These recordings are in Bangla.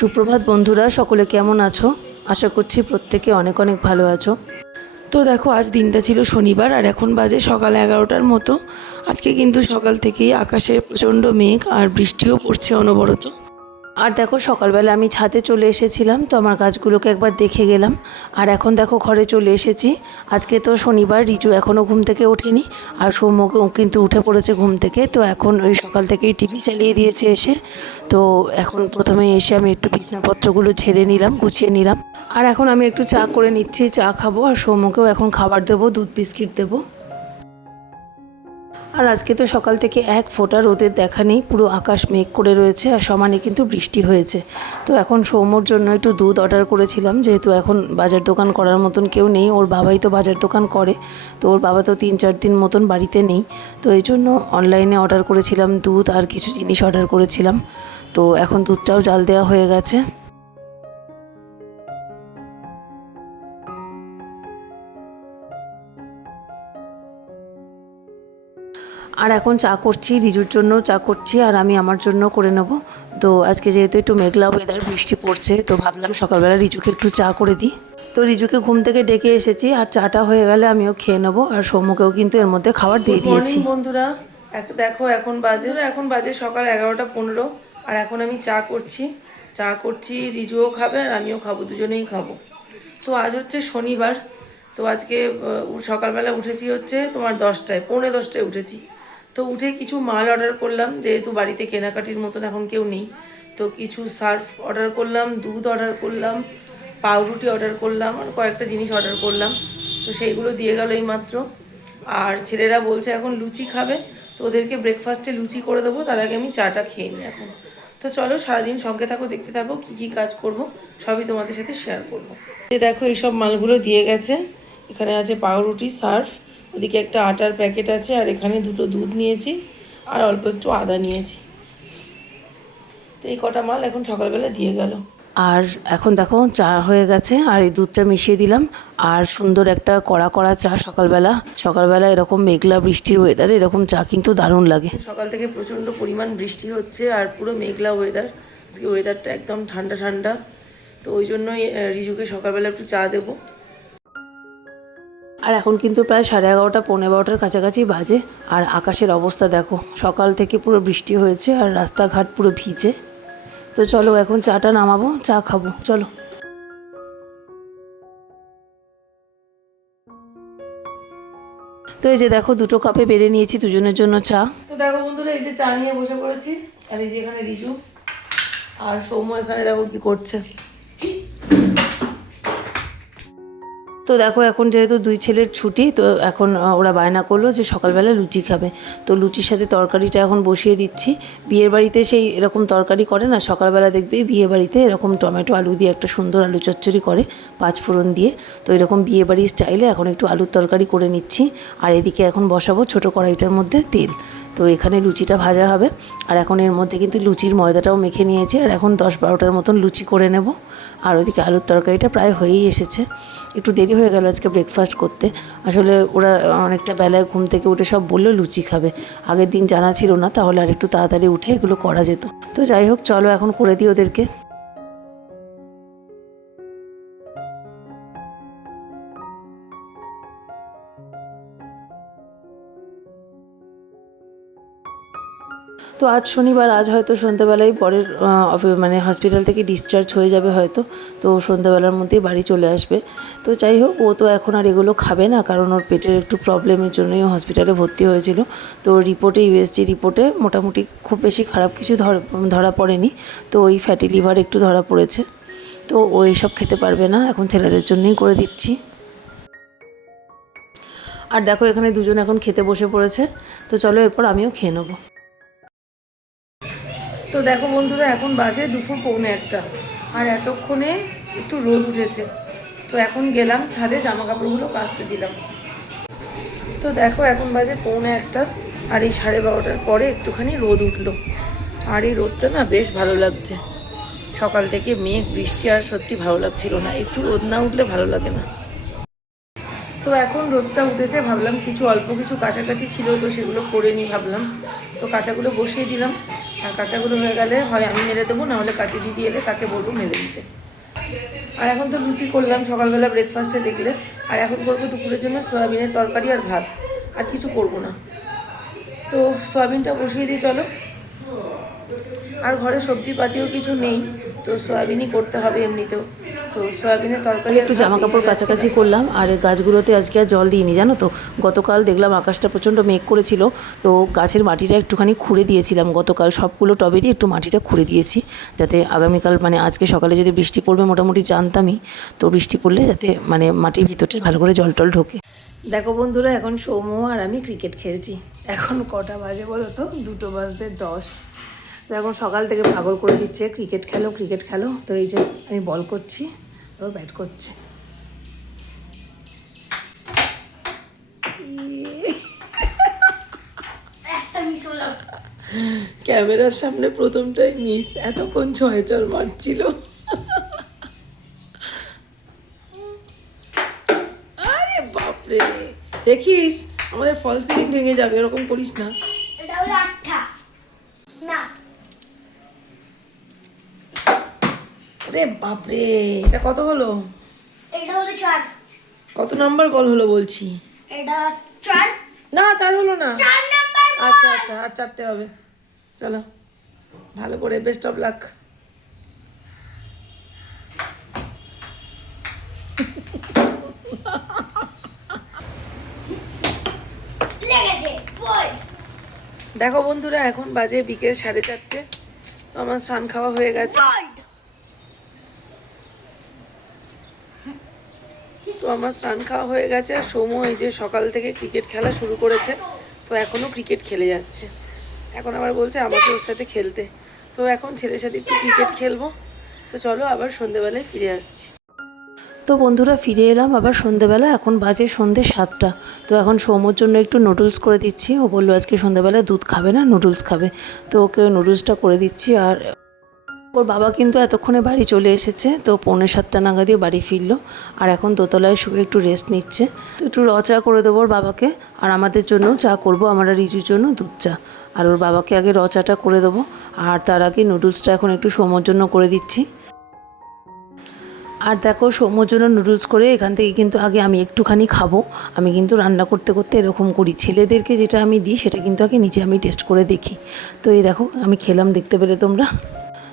সুপ্রভাত বন্ধুরা, সকলে কেমন আছো? আশা করছি প্রত্যেকে অনেক অনেক ভালো আছো। তো দেখো, আজ দিনটা ছিল শনিবার আর এখন বাজে সকাল 11টার মতো। আজকে কিন্তু সকাল থেকেই আকাশে প্রচণ্ড মেঘ আর বৃষ্টিও পড়ছে অনবরত। আর দেখো, সকালবেলা আমি ছাদে চলে এসেছিলাম, তো আমার গাছগুলোকে একবার দেখে গেলাম। আর এখন দেখো ঘরে চলে এসেছি। আজকে তো শনিবার, রিজু এখনও ঘুম থেকে ওঠেনি আর সৌম্যকেও কিন্তু উঠে পড়েছে ঘুম থেকে। তো এখন ওই সকাল থেকেই টিভি চালিয়ে দিয়েছে এসে। তো এখন প্রথমে এসে আমি একটু বিছনাপত্রগুলো ঝেড়ে নিলাম, গুছিয়ে নিলাম। আর এখন আমি একটু চা করে নিচ্ছি, চা খাবো। আর সৌম্যকেও এখন খাবার দেবো, দুধ বিস্কিট দেবো। আর আজকে তো সকাল থেকে এক ফোঁটা রোদের দেখা নেই, পুরো আকাশ মেঘ করে রয়েছে আর সমানে কিন্তু বৃষ্টি হয়েছে। তো এখন সৌম্যর জন্য একটু দুধ অর্ডার করেছিলাম, যেহেতু এখন বাজার দোকান করার মতন কেউ নেই। ওর বাবাই তো বাজার দোকান করে, তো ওর বাবা তো 3-4 দিন মতন বাড়িতে নেই। তো এই জন্য অনলাইনে অর্ডার করেছিলাম দুধ আর কিছু জিনিস অর্ডার করেছিলাম। তো এখন দুধটাও জাল দেওয়া হয়ে গেছে। আর এখন চা করছি, রিজুর জন্য চা করছি আর আমি আমার জন্য করে নেব। তো আজকে যেহেতু একটু মেঘলা ওয়েদার, বৃষ্টি পড়ছে, তো ভাবলাম সকালবেলা রিজুকে একটু চা করে দিই। তো রিজুকে ঘুম থেকে ডেকে এসেছি আর চাটা হয়ে গেলে আমিও খেয়ে নেবো। আর সৌম্যকেও কিন্তু এর মধ্যে খাবার দিয়ে দিয়েছি। বন্ধুরা, দেখো এখন বাজে সকাল 11টা 15। আর এখন আমি চা করছি, রিজুও খাবে আর আমিও খাবো, দুজনেই খাবো। তো আজ হচ্ছে শনিবার। তো আজকে সকালবেলা উঠেছি হচ্ছে তোমার 10টায়, 10:45 উঠেছি। তো উঠে কিছু মাল অর্ডার করলাম, যেহেতু বাড়িতে কেনাকাটির মতন এখন কেউ নেই। তো কিছু সার্ফ অর্ডার করলাম, দুধ অর্ডার করলাম, পাউরুটি অর্ডার করলাম আর কয়েকটা জিনিস অর্ডার করলাম। তো সেইগুলো দিয়ে গেল এইমাত্র। আর ছেলেরা বলছে এখন লুচি খাবে, তো ওদেরকে ব্রেকফাস্টে লুচি করে দেবো, তার আগে আমি চাটা খেয়ে নিই এখন। তো চলো, সারাদিন সঙ্গে থাকো, দেখতে থাকো কী কী কাজ করব, সবই তোমাদের সাথে শেয়ার করবো। দেখো, এইসব মালগুলো দিয়ে গেছে। এখানে আছে পাউরুটি, সার্ফ, ওদিকে একটা আটার প্যাকেট আছে, আর এখানে দুটো দুধ নিয়েছি আর অল্প একটু আদা নিয়েছি। তো এই কটা মাল এখন সকালবেলা দিয়ে গেল। আর এখন দেখো চা হয়ে গেছে আর এই দুধটা মিশিয়ে দিলাম। আর সুন্দর একটা কড়া কড়া চা সকালবেলা এরকম মেঘলা বৃষ্টির ওয়েদারে এরকম চা কিন্তু দারুণ লাগে। সকাল থেকে প্রচণ্ড পরিমাণ বৃষ্টি হচ্ছে আর পুরো মেঘলা ওয়েদার। আজকে ওয়েদারটা একদম ঠান্ডা ঠান্ডা। তো ওই জন্যই রিজুকে সকালবেলা একটু চা দেবো। আর এখন কিন্তু প্রায় 11:30 12টার কাছাকাছি বাজে। আর আকাশের অবস্থা দেখো, সকাল থেকে পুরো বৃষ্টি হয়েছে আর রাস্তাঘাট পুরো ভিজে। তো চলো এখন চাটা নামাবো, চা খাবো, চলো। তো এই যে দেখো, দুটো কাপে বেড়ে নিয়েছি দুজনের জন্য চা। তো দেখো বন্ধুরা, এই যে চা নিয়ে বসে পড়েছি। আর এই যে এখানে রিজু আর সৌম্য এখানে দেখো কি করছে। তো দেখো, এখন যেহেতু দুই ছেলের ছুটি, তো এখন ওরা বায়না করলো যে সকালবেলা লুচি খাবে। তো লুচির সাথে তরকারিটা এখন বসিয়ে দিচ্ছি। বিয়ের বাড়িতে সেই এরকম তরকারি করে না, সকালবেলা দেখবে বিয়ে বাড়িতে এরকম টমেটো আলু দিয়ে একটা সুন্দর আলু চচ্চড়ি করে, 5 ফোড়ন দিয়ে। তো এরকম বিয়ে বাড়ির স্টাইলে এখন একটু আলুর তরকারি করে নিচ্ছি। আর এদিকে এখন বসাবো ছোটো কড়াইটার মধ্যে তেল। তো এখানে লুচিটা ভাজা হবে। আর এখন এর মধ্যে কিন্তু লুচির ময়দাটাও মেখে নিয়েছি। আর এখন 10-12টার মতন লুচি করে নেব। আর ওদিকে আলুর তরকারিটা প্রায় হয়েই এসেছে। একটু দেরি হয়ে গেল আজকে ব্রেকফাস্ট করতে। আসলে ওরা অনেকটা বেলায় ঘুম থেকে উঠে সব বললো লুচি খাবে। আগের দিন জানা ছিল না, তাহলে আর একটু তাড়াতাড়ি উঠে এগুলো করা যেত। তো যাই হোক, চলো এখন করে দিই ওদেরকে। তো আজ শনিবার, আজ হয়তো সন্ধ্যাবেলায় পরের মানে হসপিটাল থেকে ডিসচার্জ হয়ে যাবে হয়তো। তো সন্ধ্যাবেলার মধ্যেই বাড়ি চলে আসবে। তো যাই হোক, ও তো এখন আর এগুলো খাবে না, কারণ ওর পেটের একটু প্রবলেমের জন্যই হসপিটালে ভর্তি হয়েছিল। তো রিপোর্টে, ইউএসজি রিপোর্টে মোটামুটি খুব বেশি খারাপ কিছু ধরা পড়েনি। তো ওই ফ্যাটি লিভার একটু ধরা পড়েছে। তো ও এইসব খেতে পারবে না, এখন ছেলেদের জন্যই করে দিচ্ছি। আর দেখো, এখানে দুজন এখন খেতে বসে পড়েছে। তো চলো, এরপর আমিও খেয়ে নেবো। তো দেখো বন্ধুরা, এখন বাজে 2:45। আর এতক্ষণে একটু রোদ উঠেছে। তো এখন গেলাম ছাদে, জামা কাপড়গুলো কাচতে দিলাম। তো দেখো, এখন বাজে 1:45। আর এই 12:30টার পরে একটুখানি রোদ উঠলো। আর এই রোদটা না বেশ ভালো লাগছে। সকাল থেকে মেঘ বৃষ্টি, আর সত্যি ভালো লাগছিল না। একটু রোদ না উঠলে ভালো লাগে না। তো এখন রোদটা উঠেছে, ভাবলাম কিছু অল্প কিছু কাছাকাছি ছিল, তো সেগুলো করে নিই ভাবলাম। তো কাঁচাগুলো বসিয়ে দিলাম। আর কাঁচাগুলো হয়ে গেলে হয় আমি মেরে দেবো, নাহলে কাঁচি দিদি এলে তাকে বলবো মেরে দিতে। আর এখন তো লুচি করলাম সকালবেলা ব্রেকফাস্টে দেখলে। আর এখন করবো দুপুরের জন্য সয়াবিনের তরকারি আর ভাত, আর কিছু করব না। তো সয়াবিনটা বসিয়ে দিই চলো। আর ঘরে সবজিপাতিও কিছু নেই, তো সয়াবিনই করতে হবে এমনিতেও। তো সয়াবিনের তরকারি একটু জামা কাপড় কাছাকাছি করলাম। আর এই গাছগুলোতে আজকে আর জল দিইনি জানো তো। গতকাল দেখলাম আকাশটা প্রচণ্ড মেঘ করেছিল, তো গাছের মাটিটা একটুখানি খুঁড়ে দিয়েছিলাম গতকাল। সবগুলো টবেরই একটু মাটিটা খুঁড়ে দিয়েছি, যাতে আগামীকাল মানে আজকে সকালে যদি বৃষ্টি পড়বে মোটামুটি জানতামই, তো বৃষ্টি পড়লে যাতে মানে মাটির ভিতরটা ভালো করে জল টল ঢোকে। দেখো বন্ধুরা, এখন সৌম্য আর আমি ক্রিকেট খেলছি। এখন কটা বাজে বলো তো? 2:10। তো এখন সকাল থেকে পাগল করে দিচ্ছে, ক্রিকেট খেলো ক্রিকেট খেলো। তো এই যে আমি বল করছি, ও ব্যাট করছে। ক্যামেরার সামনে প্রথমটাই মিস, এতক্ষণ 6 মারছিল। আরে বাপরে, দেখিস আমাদের ফল সিলিং ভেঙে যাবে, এরকম করিস না। আরে বাপরে, এটা কত হলো? এটা হলো 4। কত নাম্বার বল হলো বলছি? এটা 4। না 4 হলো না। 4 নাম্বার। আচ্ছা আচ্ছা, আর 4টে হবে। চলো, ভালো করে, বেস্ট অফ লাক। লেগেছে বল। দেখো বন্ধুরা, এখন বাজে বিকেল 4:30। তো আমার স্নান খাওয়া হয়ে গেছে। আর সৌম্য এই যে সকাল থেকে ক্রিকেট খেলা শুরু করেছে, তো এখনও ক্রিকেট খেলে যাচ্ছে। এখন আবার বলছে আমাকে ওর সাথে খেলতে। তো এখন ছেলের সাথে একটু ক্রিকেট খেলবো। তো চলো, আবার সন্ধেবেলায় ফিরে আসছি। তো বন্ধুরা, ফিরে এলাম আবার সন্ধেবেলা। এখন বাজে সন্ধে 7টা। তো এখন সৌম্যর জন্য একটু নুডলস করে দিচ্ছি। ও বললো আজকে সন্ধেবেলায় দুধ খাবে না, নুডলস খাবে। তো ওকে নুডলসটা করে দিচ্ছি। আর ওর বাবা কিন্তু এতক্ষণে বাড়ি চলে এসেছে, তো 6:45 নাগাদই বাড়ি ফিরলো। আর এখন দোতলায় শুয়ে একটু রেস্ট নিচ্ছে। তো একটু চা করে দেবো ওর বাবাকে, আর আমাদের জন্য চা করব, আমার আর রিজুর জন্য দুধ চা। আর ওর বাবাকে আগে চাটা করে দেবো, আর তার আগে নুডলসটা এখন একটু সৌম্যর জন্য করে দিচ্ছি। আর দেখো, সৌম্যর জন্য নুডলস করে এখান থেকে কিন্তু আগে আমি একটুখানি খাবো। আমি কিন্তু রান্না করতে করতে এরকম করি, ছেলেদেরকে যেটা আমি দিই সেটা কিন্তু আগে নিজে আমি টেস্ট করে দেখি। তো এই দেখো আমি খেলাম, দেখতে পেলে তোমরা।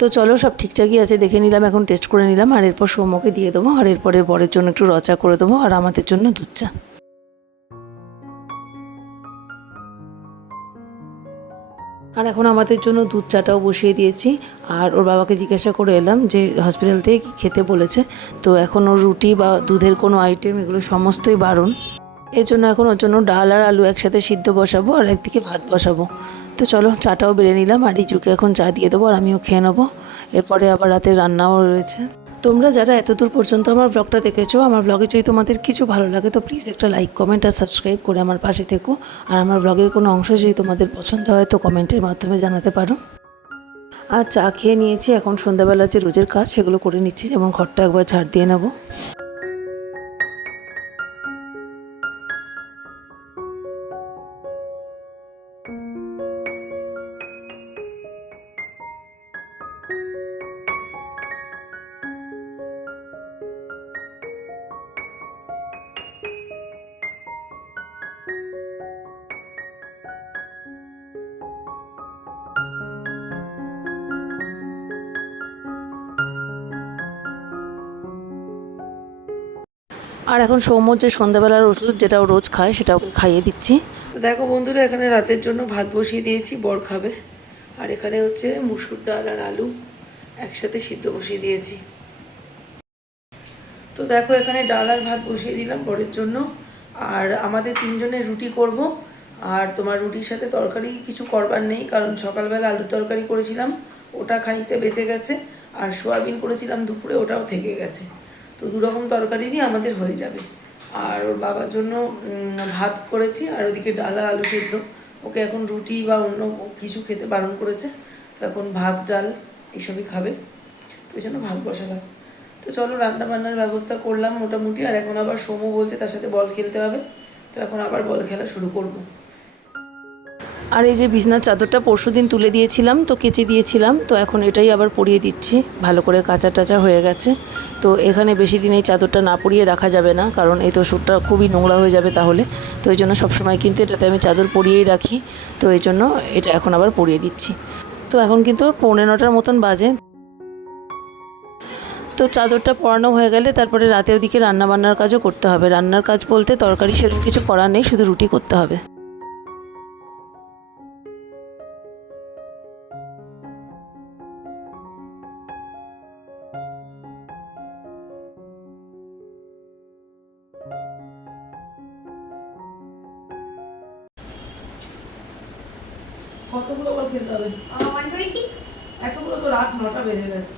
তো চলো, সব ঠিকঠাকই আছে, দেখে নিলাম, এখন টেস্ট করে নিলাম। আর এরপর সৌম্যকে দিয়ে দেবো, আর এরপরে বরের জন্য একটু চা করে দেবো, আর আমাদের জন্য দুধ চা। আর এখন আমাদের জন্য দুধ চাটাও বসিয়ে দিয়েছি। আর ওর বাবাকে জিজ্ঞাসা করে এলাম যে হসপিটাল থেকে কী খেতে বলেছে। তো এখন ওর রুটি বা দুধের কোনো আইটেম এগুলো সমস্তই বারণ। এর জন্য এখন ওর জন্য ডাল আর আলু একসাথে সিদ্ধ বসাবো, আর একদিকে ভাত বসাবো। তো চলো, চাটাও বেড়ে নিলাম, আর রিজুকে এখন চা দিয়ে দেবো, আর আমিও খেয়ে নেবো। এরপরে আবার রাতের রান্নাও রয়েছে। তোমরা যারা এতদূর পর্যন্ত আমার ব্লগটা দেখেছো, আমার ব্লগে যদি তোমাদের কিছু ভালো লাগে তো প্লিজ একটা লাইক, কমেন্ট আর সাবস্ক্রাইব করে আমার পাশে থেকো। আর আমার ব্লগের কোনো অংশ যদি তোমাদের পছন্দ হয় তো কমেন্টের মাধ্যমে জানাতে পারো। আর চা খেয়ে নিয়েছি, এখন সন্ধ্যাবেলা যে রোজের কাজ সেগুলো করে নিচ্ছি, যেমন ঘরটা একবার ঝাড় দিয়ে নেবো। আর এখন সৌম্যর যে সন্ধ্যাবেলার ওষুধ যেটা ও রোজ খায় সেটা ওকে খাইয়ে দিচ্ছি। তো দেখো বন্ধুরা, এখানে রাতের জন্য ভাত বসিয়ে দিয়েছি, বর খাবে। আর এখানে হচ্ছে মুসুর ডাল আর আলু একসাথে সিদ্ধ বসিয়ে দিয়েছি। তো দেখো, এখানে ডাল আর ভাত বসিয়ে দিলাম বরের জন্য। আর আমাদের 3জনের রুটি করব। আর তোমার রুটির সাথে তরকারি কিছু করবার নেই, কারণ সকালবেলা আলুর তরকারি করেছিলাম, ওটা খানিকটা বেঁচে গেছে। আর সোয়াবিন করেছিলাম দুপুরে, ওটাও থেকে গেছে। তো 2 রকম তরকারি দিয়ে আমাদের হয়ে যাবে। আর ওর বাবার জন্য ভাত করেছি, আর ওদিকে ডাল আর আলু সেদ্ধ। ওকে এখন রুটি বা অন্য কিছু খেতে বারণ করেছে, তো এখন ভাত ডাল এইসবই খাবে, তো ওই জন্য ভাত বসালাম। তো চলো, রান্না বান্নার ব্যবস্থা করলাম মোটামুটি। আর এখন আবার সৌম্য বলছে তার সাথে বল খেলতে হবে, তো এখন আবার বল খেলা শুরু করব। আর এই যে বিছনার চাদরটা পরশুদিন তুলে দিয়েছিলাম, তো কেচে দিয়েছিলাম, তো এখন এটাই আবার পরিয়ে দিচ্ছি। ভালো করে কাচা টাচা হয়ে গেছে। তো এখানে বেশি দিন এই চাদরটা না পরিয়ে রাখা যাবে না, কারণ এই তোষকটা খুবই নোংরা হয়ে যাবে তাহলে। তো এই জন্য সবসময় কিন্তু এটাতে আমি চাদর পরিয়েই রাখি। তো এই জন্য এটা এখন আবার পরিয়ে দিচ্ছি। তো এখন কিন্তু 8:45 মতন বাজে। তো চাদরটা পরানো হয়ে গেলে তারপরে রাতে ওদিকে রান্নাবান্নার কাজও করতে হবে। রান্নার কাজ বলতে তরকারি সেরকম কিছু করার নেই, শুধু রুটি করতে হবে। কতগুলো বল খেলতে হবে? 120 এতগুলো তো রাত 9টা বেজে গেছে।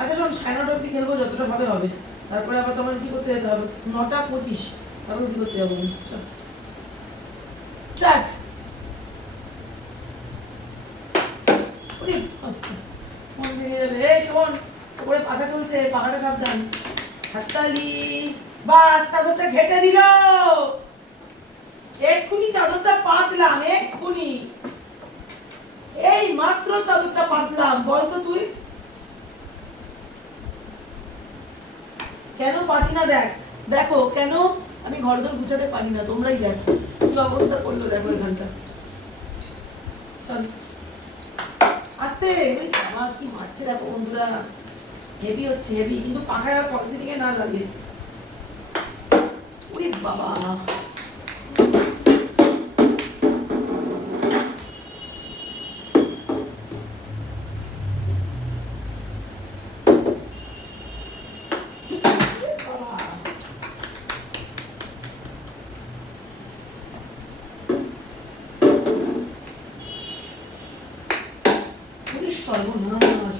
আচ্ছা শোন, 9:30 অব্দি খেলবো, যতটা ভাবে হবে। তারপরে আবার তোমার কি করতে যেতে হবে? 9:25 তারপর কি করতে যাবো? স্টার্ট। ফোন ভেঙে যাবে। এই শোন, উপরে পাখা চলছে, পাখাটা সাবধান। হাততালি। বাস, চাদরটা ঘেটে দিল। এক্ষুনি চাদরটা পাতলাম, এক্ষুনি। এই মাত্র চাদরটা পাতলাম, বলতো তুই কেন পাতি না? দেখো কেন আমি ঘরদোর গুছাতে পারি না, তোমরাই দেখো কি অবস্থা করলো। দেখো এখানটা, চল আস্তে। আমার কি মারছে দেখো বন্ধুরা, হেভি হচ্ছে, হেভি। কিন্তু পাখায় আর ফল সিলিংয়ে না লাগে। ওরে বাবা, সর্বনাশ।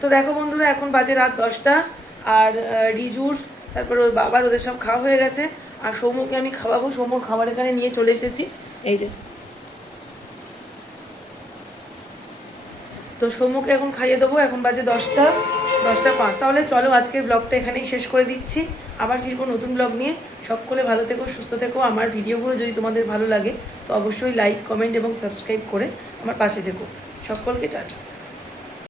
তো দেখো বন্ধুরা, এখন বাজে রাত 10টা। আর রিজুর, তারপর ওর বাবার, ওদের সব খাওয়া হয়ে গেছে। আর সৌম্যকে আমি খাওয়াবো। সৌম্যর খাবার এখানে নিয়ে চলে এসেছি, এই যে। তো সৌম্যকে এখন খাইয়ে দেবো। এখন বাজে 10টা 5। তাহলে চলো আজকের ব্লগটা এখানেই শেষ করে দিচ্ছি। আবার ফিরবো নতুন ব্লগ নিয়ে। সকলে ভালো থেকো, সুস্থ থেকো। আমার ভিডিওগুলো যদি তোমাদের ভালো লাগে তো অবশ্যই লাইক, কমেন্ট এবং সাবস্ক্রাইব করে আমার পাশে থেকো। সকলকে টাটা।